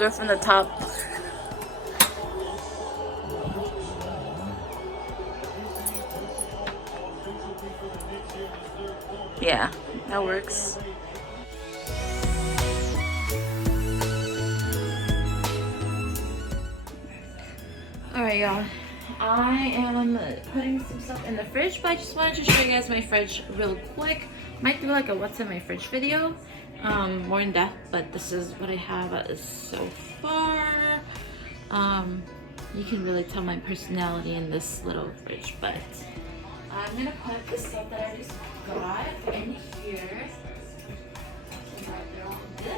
through it from the top. Yeah, that works. Alright, y'all. I am putting some stuff in the fridge, but I just wanted to show you guys my fridge real quick. Might do like a what's in my fridge video, more in depth, but this is what I have so far. You can really tell my personality in this little fridge, but I'm gonna put the stuff that I just got in here. They're all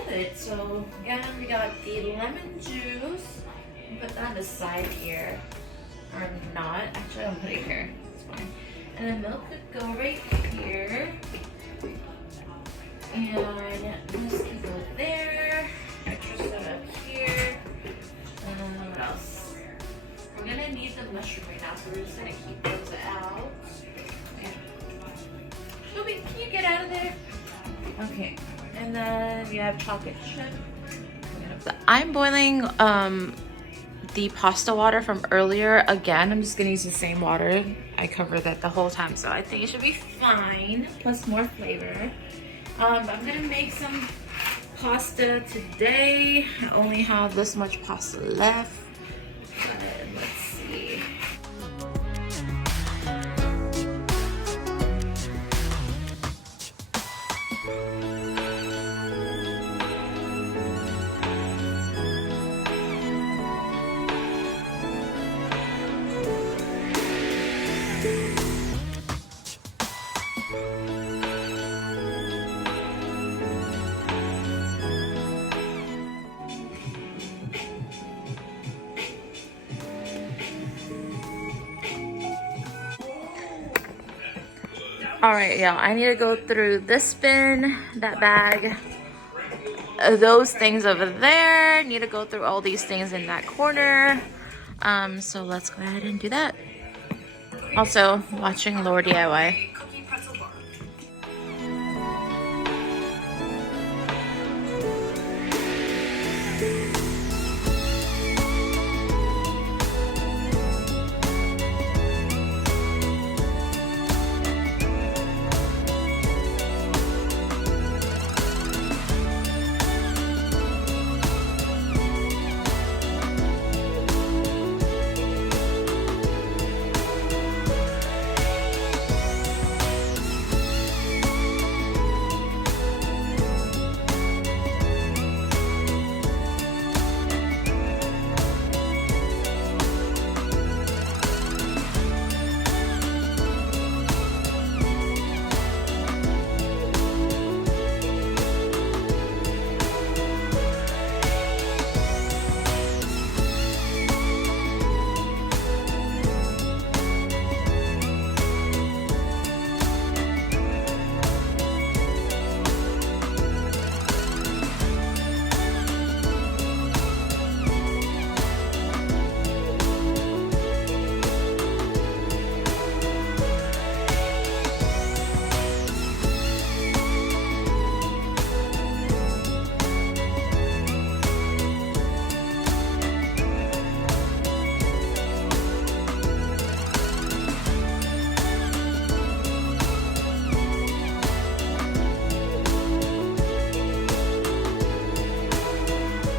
good. So again, we got the lemon juice. Put that on the side here, or not. Actually, I'll put it here. It's fine. And then milk could go right here, and this could go there. Extra soda here. What else? We're gonna need the mushroom right now, so we're just gonna keep those out. Okay. Shelby, can you get out of there? Okay. And then we have chocolate chip. I'm boiling the pasta water from earlier again. I'm just gonna use the same water. I covered that the whole time, so I think it should be fine. Plus more flavor. I'm gonna make some pasta today. I only have this much pasta left. But let's see. All right, y'all, I need to go through this bin, that bag, those things over there. Need to go through all these things in that corner. So let's go ahead and do that. Also, watching Lord DIY.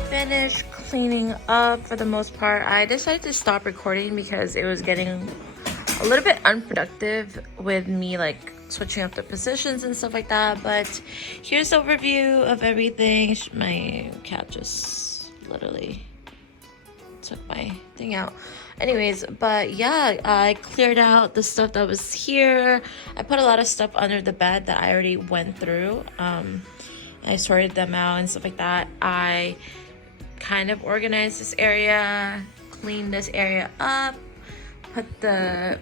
Finished cleaning up for the most part. I decided to stop recording because it was getting a little bit unproductive with me like switching up the positions and stuff like that. But here's the overview of everything. My cat just literally took my thing out. Anyways, but yeah, I cleared out the stuff that was here. I put a lot of stuff under the bed that I already went through. I sorted them out and stuff like that. I kind of organized this area, cleaned this area up, put the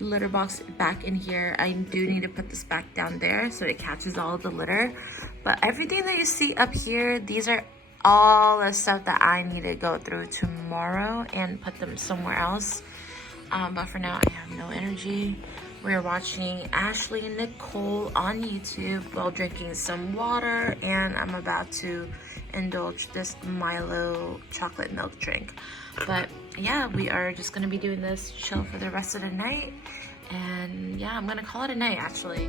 litter box back in here. I do need to put this back down there so it catches all of the litter. But everything that you see up here, these are all the stuff that I need to go through tomorrow and put them somewhere else. But for now, I have no energy We are watching Ashley and Nicole on YouTube while drinking some water, and I'm about to indulge this Milo chocolate milk drink. But yeah, we are just gonna be doing this chill for the rest of the night, and yeah, I'm gonna call it a night actually.